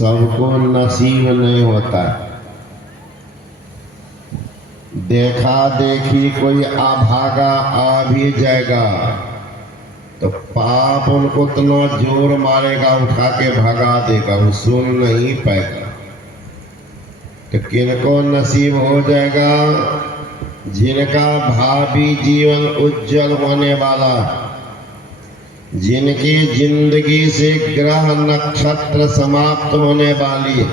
सबको नसीब नहीं होता। देखा देखी कोई अभागा आ भी जाएगा तो पाप उनको इतना जोर मारेगा, उठा के भगा देगा, वो सुन नहीं पाएगा। तो किनको नसीब हो जाएगा? जिनका भावी जीवन उज्जवल होने वाला, जिनकी जिंदगी से ग्रह नक्षत्र समाप्त होने वाली,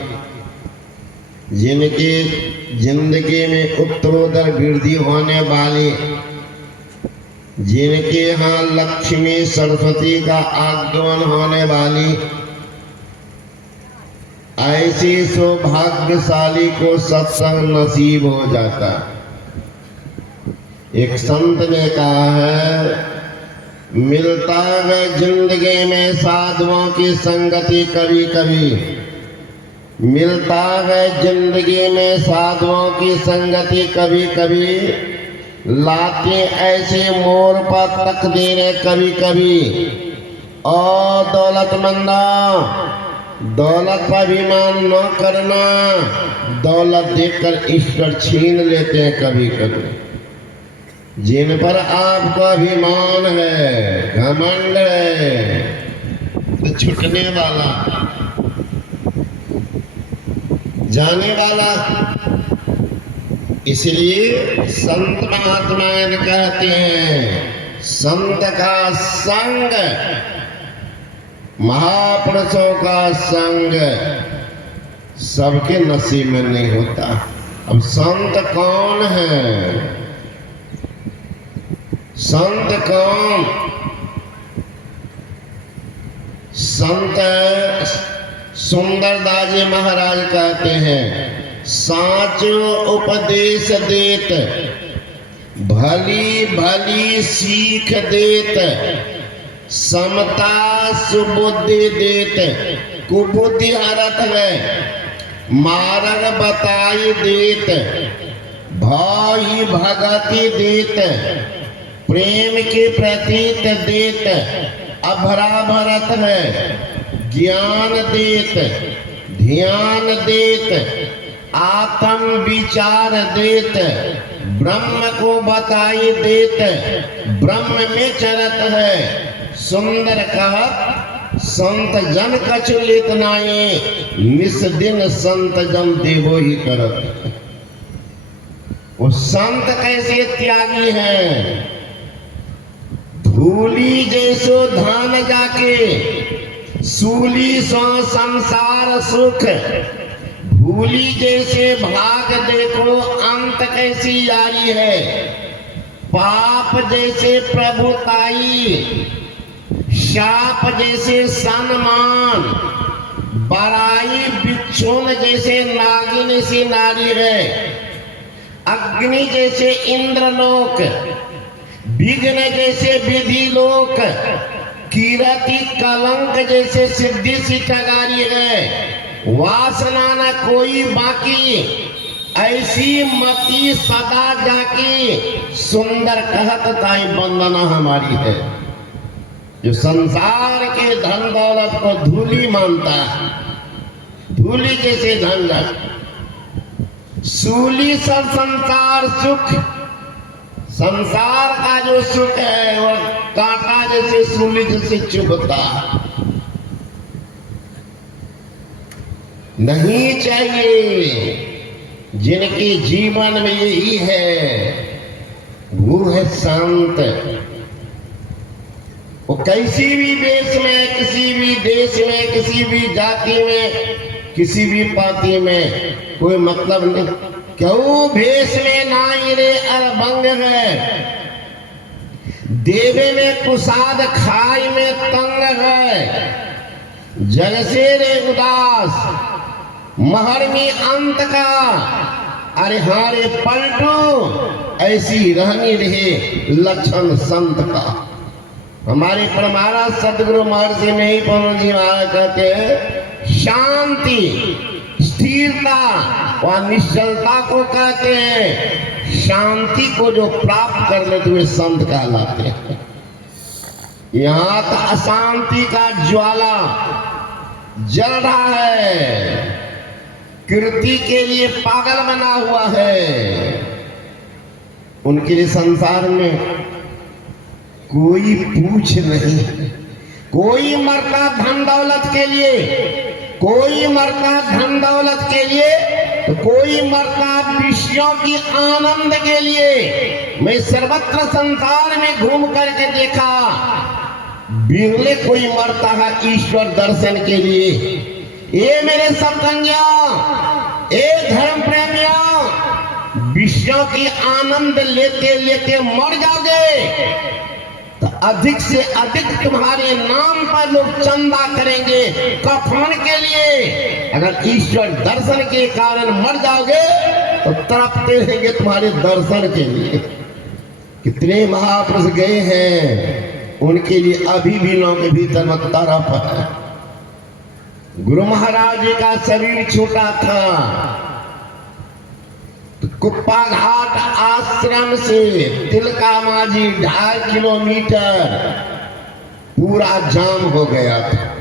जिनकी जिंदगी में उत्तरोत्तर वृद्धि होने वाली, जिनके यहाँ लक्ष्मी सरस्वती का आगमन होने वाली, ऐसी सौभाग्यशाली को सत्संग नसीब हो जाता। एक संत ने कहा है, मिलता है जिंदगी में साधुओं की संगति कभी कभी, मिलता है जिंदगी में साधुओं की संगति कभी कभी, लाते ऐसे मोर पर तकदीरें कभी कभी। और दौलतमंदा, दौलत पर अभिमान न करना, दौलत देखकर ईश्वर छीन लेते हैं कभी कभी। जिन पर आपको अभिमान है, घमंड है, तो छूटने वाला, जाने वाला। इसलिए संत महात्मा कहते हैं, संत का संग, महापुरुषों का संग सबके नसीब में नहीं होता। अब संत कौन है? संत कौन? संत सुंदरदास जी महाराज कहते हैं, साचो उपदेश देत, भली भली सीख देत, समता सुबुद्धि देत, कुबुद्धि हरत है, मार्ग बताई देत, भाई भगति देत, प्रेम के प्रतीत देत, अभरा भरत है, ज्ञान देत, ध्यान देत, आत्म विचार देत, ब्रह्म को बताई देत, ब्रह्म में चरत है। सुंदर कहत संत जन कछु लेत नाये, निस दिन संत जन देवो ही करत। वो संत कैसे त्यागी है? धूली जैसो धान जाके, सूली सो संसार सुख, भूली जैसे भाग देखो अंत कैसी यारी है, पाप जैसे प्रभुताई, शाप जैसे सम्मान, बराई बिच्छोन जैसे नागिन सी नारी है, अग्नि जैसे इंद्रलोक, विघ्न जैसे विधि लोक, कीरति कलंक जैसे सिद्धि सी टगारी है, वासना न कोई बाकी, ऐसी मति सदा जाकी, सुंदर कहत ताई वंदना हमारी है। जो संसार के धन दौलत को धूली मानता है, धूली जैसे धन जाता, सूली सब संसार सुख, संसार का जो सुख है वो कांटा जैसे सूली जैसे चुभता नहीं चाहिए। जिनके जीवन में यही है वो है संत। वो किसी भी देश में, किसी भी देश में, किसी भी जाति में, किसी भी पार्टी में कोई मतलब नहीं। क्यों भेष में नाई रे अरबंग है, देवे में कुसाद खाई में तंग है, जग से रे उदास महर में अंत का, अरे हारे पलटू ऐसी रहनी रहे लक्षण संत का। हमारे परमारा सदगुरु महर्षि में ही पवन जी महाराज कहते हैं, शांति स्थिरता और निश्चलता को कहते हैं। शांति को जो प्राप्त कर लेते हुए संत कहलाते हैं। यहाँ तो अशांति का ज्वाला जल रहा है, कीर्ति के लिए पागल बना हुआ है। उनके लिए संसार में कोई पूछ नहीं, कोई मरता धन दौलत के लिए, कोई मरता धन दौलत के लिए, तो कोई मरता विषयों की आनंद के लिए। मैं सर्वत्र संसार में घूम करके देखा, बिरले कोई मरता है ईश्वर दर्शन के लिए। ये मेरे सत्संगियों, ये धर्म प्रेमियों, विषयों की आनंद लेते लेते मर जाओगे तो अधिक से अधिक तुम्हारे नाम पर लोग चंदा करेंगे कफन के लिए। अगर ईश्वर दर्शन के कारण मर जाओगे तो तड़पते रहेंगे तुम्हारे दर्शन के लिए। कितने महापुरुष गए हैं, उनके लिए अभी भी लोगों के भीतर में तड़प है। गुरु महाराज जी का शरीर छोटा था, कुप्पा घाट आश्रम से तिलका मांझी 2.5 किलोमीटर पूरा जाम हो गया था।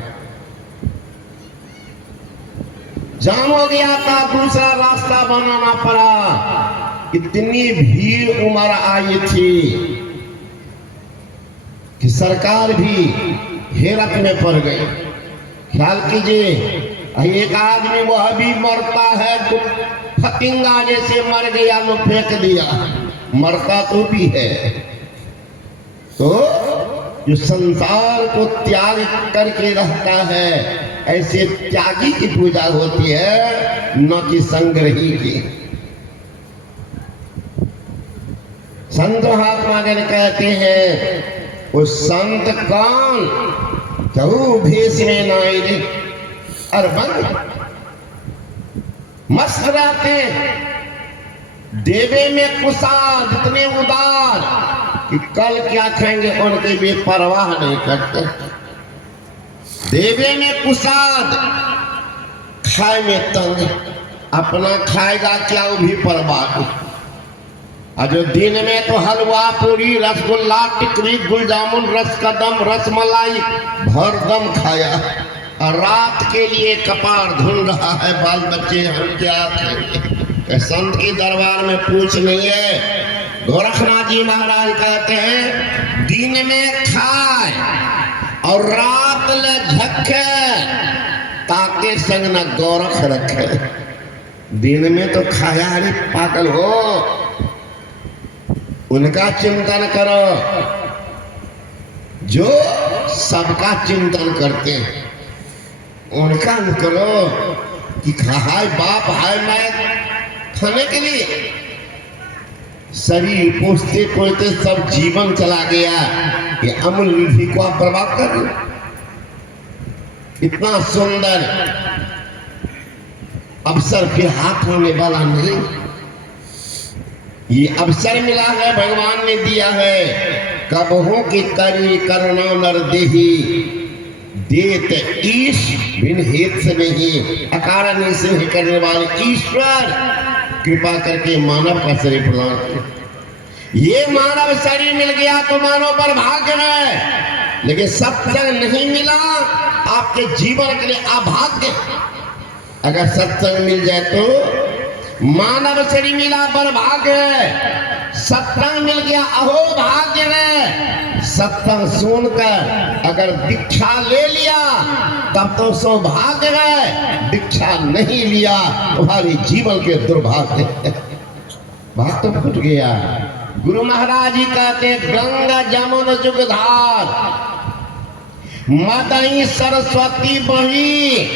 जाम हो गया था, दूसरा रास्ता बनाना पड़ा। इतनी भीड़ उमड़ आई थी कि सरकार भी हैरत में पड़ गई। ख्याल कीजिए, एक आदमी वह भी मरता है तो फतिंगा जैसे मर गया तो फेंक दिया, मरता तो भी है। तो जो संसार को त्याग करके रहता है, ऐसे त्यागी की पूजा होती है, न कि संग्रही की। संत महात्मा जन कहते हैं, वो संत कौन कहू भेष में नाई रे, और बंद मस्त रहते, देवे में कुसाद, इतने उदार कि कल क्या खाएंगे उनकी भी परवाह नहीं करते। देवे में कुसाद, खाए में तंग, अपना खाएगा क्या वो भी परवाह। और जो दिन में तो हलवा पूरी रसगुल्ला टिकरी गुल जामुन रस कदम रसमलाई भरदम खाया, और रात के लिए कपार धुन रहा है, बाल बच्चे हम क्या खाएंगे। संत के दरबार में पूछ नहीं है। गोरखनाथ जी महाराज कहते हैं, दिन में खाए और रात ले झक्के, ताके संग न गोरख रखे। दिन में तो खाया, अरे पागल हो, उनका चिंतन करो जो सबका चिंतन करते हैं। उनका न करो कि हाय बाप हाय मैं खाने के लिए। शरीर पोसते पोसते सब जीवन चला गया, ये अमूल्य निधि को आप बर्बाद कर रहे। इतना सुंदर अवसर फिर हाथ होने वाला नहीं। ये अवसर मिला है, भगवान ने दिया है। कबहू की करी करुणा नर देही, देत ईश बिन हेत से नहीं। अकारण स्नेह करने वाले ईश्वर कृपा करके मानव का शरीर प्रदान करे। ये मानव शरीर मिल गया तो मानव पर भाग्य है, लेकिन सत्संग नहीं मिला आपके जीवन के लिए अभाग्य। अगर सत्संग मिल जाए तो मानव शरीर मिला पर भाग्य है, सत्संग मिल गया अहो भाग्य है। सत्संग सुनकर अगर दीक्षा ले लिया तब तो सौभाग्य है, दीक्षा नहीं लिया तुम्हारे जीवन के दुर्भाग्य। बात तो फुट गया। गुरु महाराज जी कहते, गंगा जमुन जुगधार मदई सरस्वती बही,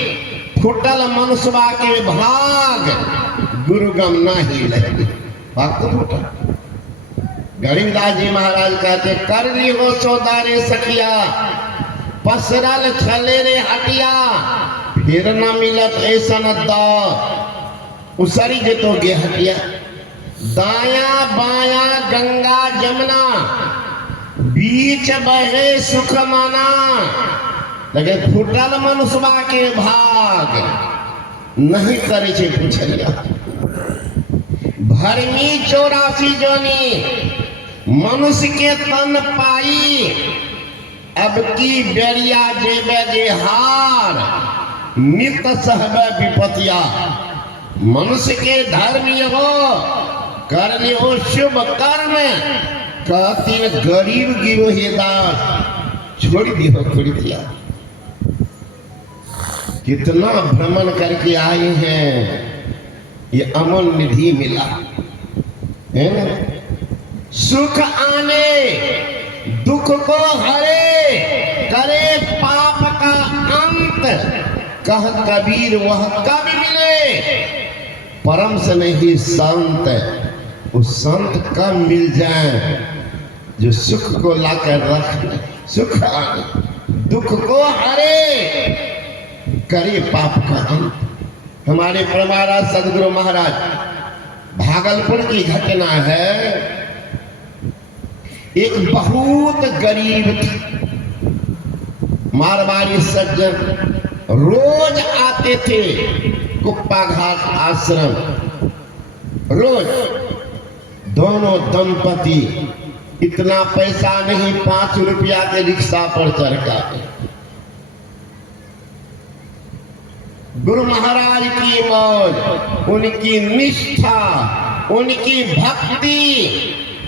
फुटल मनुष्यवा के भाग, गुरुगम नहीं लगी। बात तो फुटा। गरीबदास जी महाराज कहते, कर ली हो सौदारे सखिया, पसरल छले रे हटिया, फिर न मिलत ऐसा न दा, उसरी जे तो गे हटिया। दाया बाया गंगा जमुना, बीच बहे सुख माना, लगे फुटल मनुष्यवा के भाग, नहीं करे छे पूछलिया। भरमी 84 जोनी मनुष्य के तन पाई, अब की बेरिया जेबे जे हार, नित सहबे विपतिया। मनुष्य के धर्म ये हो करने हो शुभ कर्म कहती गरीब गिरो हे दास छोड़ दिया। कितना भ्रमण करके आए हैं, ये अमन निधि मिला है ना। सुख आने दुख को हरे करे पाप का अंत कह कबीर वह कब मिले परम से नहीं संत। उस संत कब मिल जाए जो सुख को लाकर रख सुख आने दुख को हरे करे पाप का अंत। हमारे परमारा सदगुरु महाराज भागलपुर की घटना है। एक बहुत गरीब था, मारवाड़ी सज्जन रोज आते थे कुप्पा घाट आश्रम। रोज दोनों दंपति इतना पैसा नहीं 5 रुपया के रिक्शा पर चढ़ कर गुरु महाराज की मौज, उनकी निष्ठा, उनकी भक्ति,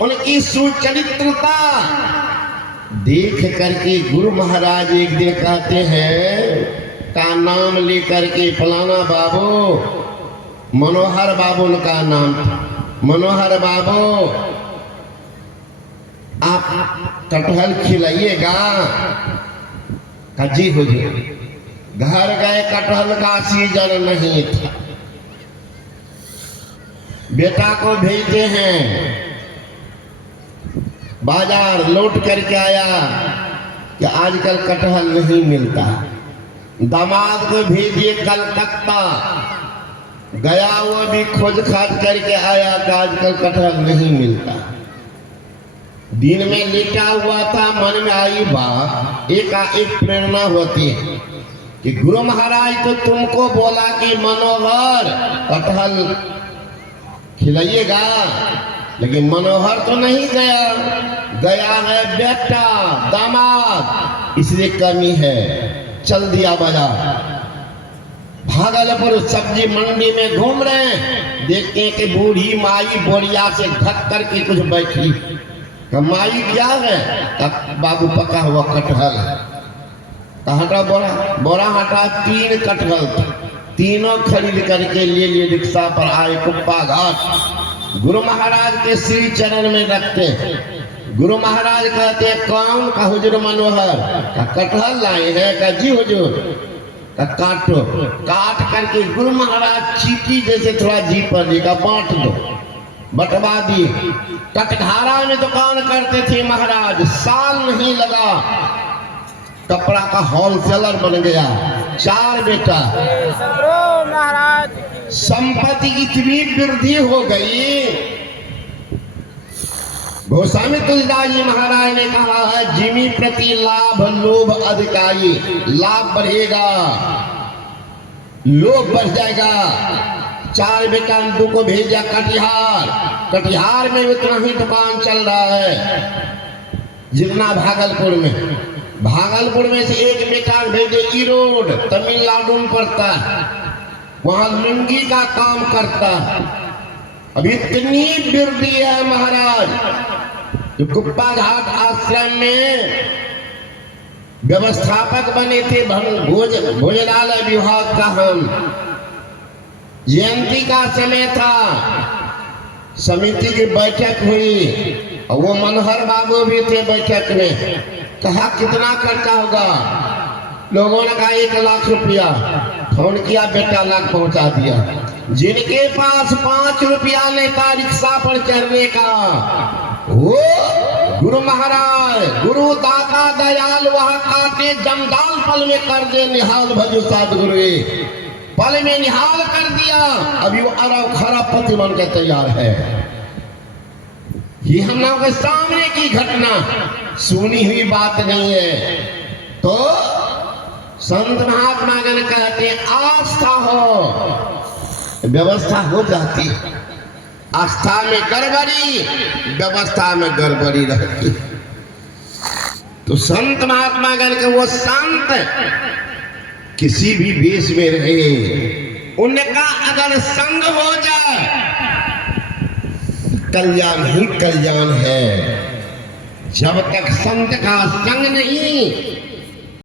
उनकी सुचरित्रता देख करके गुरु महाराज एक दिन कहते हैं का नाम लेकर के फलाना बाबू, मनोहर बाबू उनका नाम था, मनोहर बाबू आप कटहल खिलाइएगा? का जी हुजूर। घर गए, कटहल का सीजन नहीं था। बेटा को भेजते हैं, बाजार लौट करके आया कि आजकल कटहल नहीं मिलता। दामाद को भेजिए कलकत्ता, गया वो भी खोज खाज करके आया कि आजकल कटहल नहीं मिलता। दिन में लेटा हुआ था, मन में आई बात, एक प्रेरणा होती है कि गुरु महाराज तो तुमको बोला कि मनोहर कटहल खिलाइएगा, लेकिन मनोहर तो नहीं गया, गया है बेटा दामाद, इसलिए कमी है। चल दिया बाजार। भागलपुर सब्जी मंडी में घूम रहे हैं, देखते हैं कि बूढ़ी माई बोरिया से ढक करके कुछ बैठी। माई क्या है? बाबू पका हुआ कटहल है। हटा बोरा हटा, 3 कटहल था, तीनों खरीद करके ले लिए, रिक्शा पर आए कुप्पा घाट। गुरु महाराज के श्री चरण में रखते। गुरु महाराज कहते हैं कौन? का हुजूर मनोहर। का कटहल लाए हैं? का जी हुजूर। का काटो। काट करके गुरु महाराज चीटी जैसे थोड़ा जी पर देगा, बांट दो, बंटवा दिए। कटघारा में दुकान करते थे महाराज, साल नहीं लगा कपड़ा का होलसेलर बन गया। 4 बेटा, महाराज संपत्ति इतनी वृद्धि हो गई। गोस्वामी तुलसीदास जी महाराज ने कहा है जिमी प्रति लाभ लोभ अधिकारी। लाभ बढ़ेगा, लोभ बढ़ जाएगा। 4 बेटा को भेजा कटिहार। कटिहार में उतना ही दुकान चल रहा है जितना भागलपुर में। भागलपुर में से एक बेटा भेजे ईरोड, तमिलनाडु में पड़ता है, वहां लुंगी का काम करता है। अब इतनी वृद्धि है महाराज, जो कुप्पा घाट आश्रम में व्यवस्थापक बने थे भोजनालय विभाग का। हम जयंती का समय था, समिति की बैठक हुई और वो मनोहर बाबू भी थे बैठक में। कहा कितना खर्चा होगा? लोगों ने कहा 1 लाख रुपया। फोन किया, बेटा लाख पहुंचा दिया। जिनके पास 5 रुपया लेता रिक्शा पर चढ़ने का, वो गुरु महाराज गुरु दाता दयाल वह काटे जमदाल पल में कर दे निहाल भजो सद्गुरु। पल में निहाल कर दिया, अभी वो अरब खरब पति बन के तैयार है। ये हम लोगों के सामने की घटना, सुनी हुई बात नहीं है। तो संत महात्मा गण कहते आस्था हो व्यवस्था हो जाती। आस्था में गड़बड़ी, व्यवस्था में गड़बड़ी रहती। तो संत महात्मा गण के वो संत किसी भी वेश में रहे, उनका अगर संग हो जाए कल्याण ही कल्याण है। जब तक संत का संग नहीं